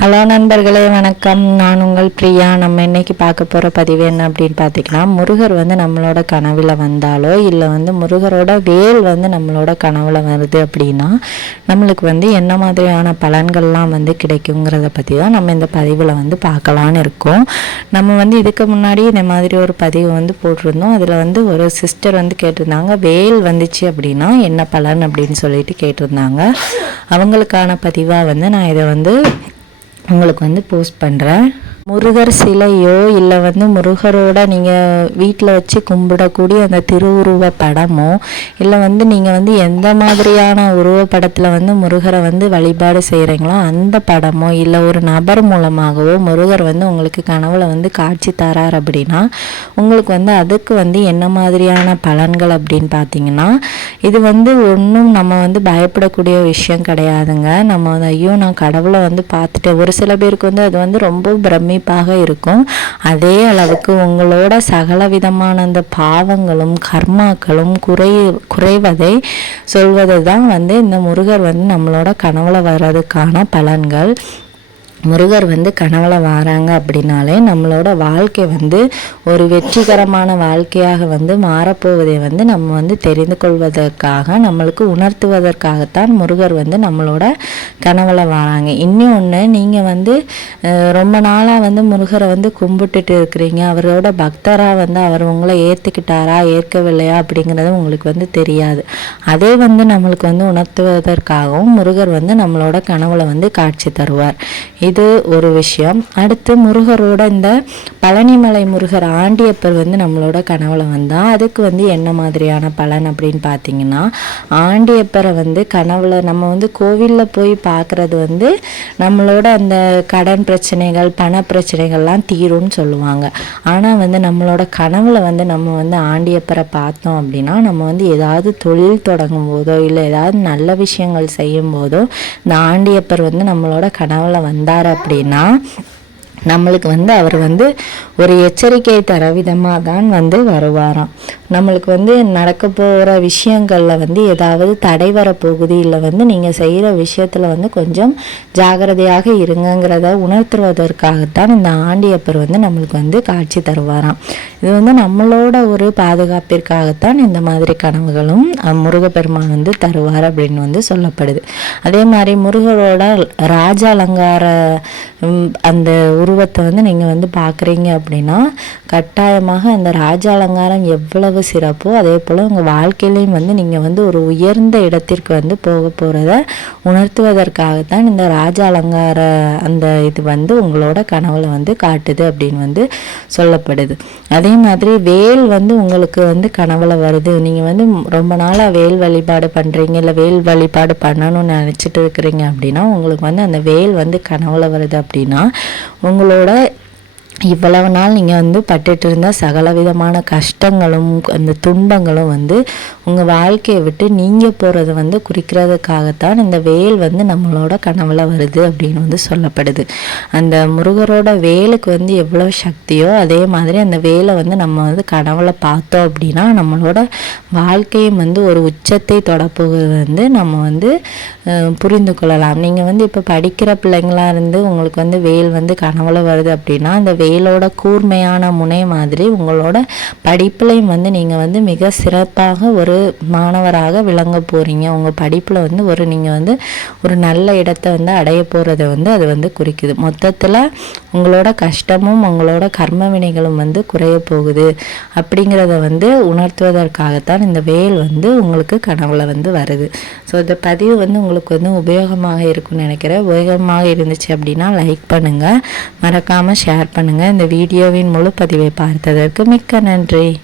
Hello நண்பர்களே, வணக்கம். நான் உங்கள் பிரியா. நம்ம இன்னைக்கு பார்க்க போகிற பதிவு என்ன அப்படின்னு பார்த்திங்கன்னா, முருகர் நம்மளோட கனவில் வந்தாலோ இல்லை முருகரோட வேல் நம்மளோட கனவில் வருது அப்படின்னா நம்மளுக்கு என்ன மாதிரியான பலன்கள்லாம் கிடைக்குங்கிறத பற்றி தான் நம்ம இந்த பதிவில் பார்க்கலான்னு இருக்கோம். நம்ம இதுக்கு முன்னாடி இந்த மாதிரி ஒரு பதிவு போட்டிருந்தோம். அதில் ஒரு சிஸ்டர் கேட்டிருந்தாங்க, வேல் வந்துச்சு அப்படின்னா என்ன பலன் அப்படின்னு சொல்லிட்டு கேட்டிருந்தாங்க. அவங்களுக்கான பதிவாக நான் இதை உங்களுக்கு போஸ்ட் பண்ணுறேன். முருகர் சிலையோ இல்லை முருகரோட நீங்கள் வீட்டில் வச்சு கும்பிடக்கூடிய அந்த திருவுருவ படமோ இல்லை நீங்கள் எந்த மாதிரியான உருவப்படத்தில் முருகரை வழிபாடு செய்கிறீங்களோ அந்த படமோ இல்லை ஒரு நபர் மூலமாகவோ முருகர் உங்களுக்கு கனவுல காட்சி தரார் அப்படின்னா உங்களுக்கு அதுக்கு என்ன மாதிரியான பலன்கள் அப்படின்னு பார்த்தீங்கன்னா, இது ஒன்றும் நம்ம பயப்படக்கூடிய விஷயம் கிடையாதுங்க. நம்ம ஐயோ நான் கடவுளை பார்த்துட்டேன். ஒரு சில பேருக்கு அது ரொம்ப பிரமிப்பாக இருக்கும். அதே அளவுக்கு உங்களோட சகல விதமான அந்த பாவங்களும் கர்மாக்களும் குறைவதை சொல்வது தான் இந்த முருகர் நம்மளோட கனவுல வர்றதுக்கான பலன்கள். முருகர் கனவுல வராங்க அப்படின்னாலே நம்மளோட வாழ்க்கை ஒரு வெற்றிகரமான வாழ்க்கையாக மாறப்போவதை நம்ம தெரிந்து கொள்வதற்காக நம்மளுக்கு உணர்த்துவதற்காகத்தான் முருகர் நம்மளோட கனவுல வராங்க. இன்னொன்று, நீங்கள் ரொம்ப நாளாக முருகரை கும்பிட்டுட்டு இருக்கிறீங்க. அவரோட பக்தராக அவர் உங்களை ஏற்றுக்கிட்டாரா ஏற்கவில்லையா அப்படிங்கிறது உங்களுக்கு தெரியாது. அதே நம்மளுக்கு உணர்த்துவதற்காகவும் முருகர் நம்மளோட கனவுல காட்சி தருவார். இது ஒரு விஷயம். அடுத்து, முருகரோட இந்த பழனிமலை முருகர் ஆண்டியப்பர் நம்மளோட கனவுல வந்தால் அதுக்கு என்ன மாதிரியான பலன் அப்படின்னு பார்த்தீங்கன்னா, ஆண்டியப்பரை கனவுல நம்ம கோவிலில் போய் பார்க்குறது நம்மளோட அந்த கடன் பிரச்சனைகள் பண பிரச்சனைகள்லாம் தீரும்னு சொல்லுவாங்க. ஆனால் நம்மளோட கனவுல நம்ம ஆண்டியப்பரை பார்த்தோம் அப்படின்னா நம்ம ஏதாவது தொழில் தொடங்கும் போதோ இல்லை ஏதாவது நல்ல விஷயங்கள் செய்யும் போதோ இந்த ஆண்டியப்பர் நம்மளோட கனவுல வந்தார் அப்படின்னா நம்மளுக்கு அவர் ஒரு எச்சரிக்கை தர விதமாக தான் வருவாராம். நம்மளுக்கு நடக்க போகிற விஷயங்களில் ஏதாவது தடை வரப்போகுது இல்லை நீங்கள் செய்கிற விஷயத்தில் கொஞ்சம் ஜாகிரதையாக இருங்கிறத உணர்த்துவதற்காகத்தான் இந்த ஆண்டியப்பர் நம்மளுக்கு காட்சி தருவாராம். இது நம்மளோட ஒரு பாதுகாப்பிற்காகத்தான் இந்த மாதிரி கனவுகளும் முருகப்பெருமான் தருவார் அப்படின்னு சொல்லப்படுது. அதே மாதிரி முருகரோட ராஜ அலங்கார அந்த உருவத்தை நீங்கள் பார்க்குறீங்க அப்படின்னா கட்டாயமாக அந்த ராஜ அலங்காரம் எவ்வளவு சிறப்போ அதே போல் உங்கள் வாழ்க்கையிலையும் நீங்கள் ஒரு உயர்ந்த இடத்திற்கு போக போகிறத உணர்த்துவதற்காகத்தான் இந்த ராஜ அலங்கார அந்த இது உங்களோட கனவுல காட்டுது அப்படின்னு சொல்லப்படுது. அதே மாதிரி வேல் உங்களுக்கு கனவுல வருது. நீங்கள் ரொம்ப நாளாக வேல் வழிபாடு பண்ணுறீங்க இல்லை வேல் வழிபாடு பண்ணணும்னு நினச்சிட்டு இருக்கிறீங்க அப்படின்னா உங்களுக்கு அந்த வேல் கனவுல வருது அப்படின்னா உங்களோட இவ்வளவு நாள் நீங்கள் பட்டுட்டு இருந்த சகல விதமான கஷ்டங்களும் அந்த துன்பங்களும் உங்கள் வாழ்க்கையை விட்டு நீங்கள் போகிறத குறிக்கிறதுக்காகத்தான் இந்த வேல் நம்மளோட கனவுல வருது அப்படின்னு சொல்லப்படுது. அந்த முருகரோட வேலுக்கு எவ்வளோ சக்தியோ அதே மாதிரி அந்த வேலை நம்ம கனவுல பார்த்தோம் அப்படின்னா நம்மளோட வாழ்க்கையும் ஒரு உச்சத்தை தொடப்போகிறது நம்ம புரிந்து கொள்ளலாம். நீங்கள் இப்போ படிக்கிற பிள்ளைங்களாக இருந்து உங்களுக்கு வேல் கனவுல வருது அப்படின்னா அந்த வேலோட கூர்மையான முனை மாதிரி உங்களோட படிப்புலையும் நீங்கள் மிக சிறப்பாக ஒரு மாணவராக விளங்க போகிறீங்க. உங்கள் படிப்பில் ஒரு நீங்கள் ஒரு நல்ல இடத்தை அடைய போகிறத அது குறிக்குது. மொத்தத்தில் உங்களோட கஷ்டமும் உங்களோட கர்ம வினைகளும் குறைய போகுது அப்படிங்கிறத உணர்த்துவதற்காகத்தான் இந்த வேல் உங்களுக்கு கனவுல வருது. ஸோ இந்த பதிவு உங்களுக்கு உபயோகமாக இருக்கும்னு நினைக்கிறேன். உபயோகமாக இருந்துச்சு அப்படின்னா லைக் பண்ணுங்கள், மறக்காமல் ஷேர் பண்ணுங்கள். இந்த வீடியோவின் முழு பதிவை பார்த்ததற்கு மிக்க நன்றி.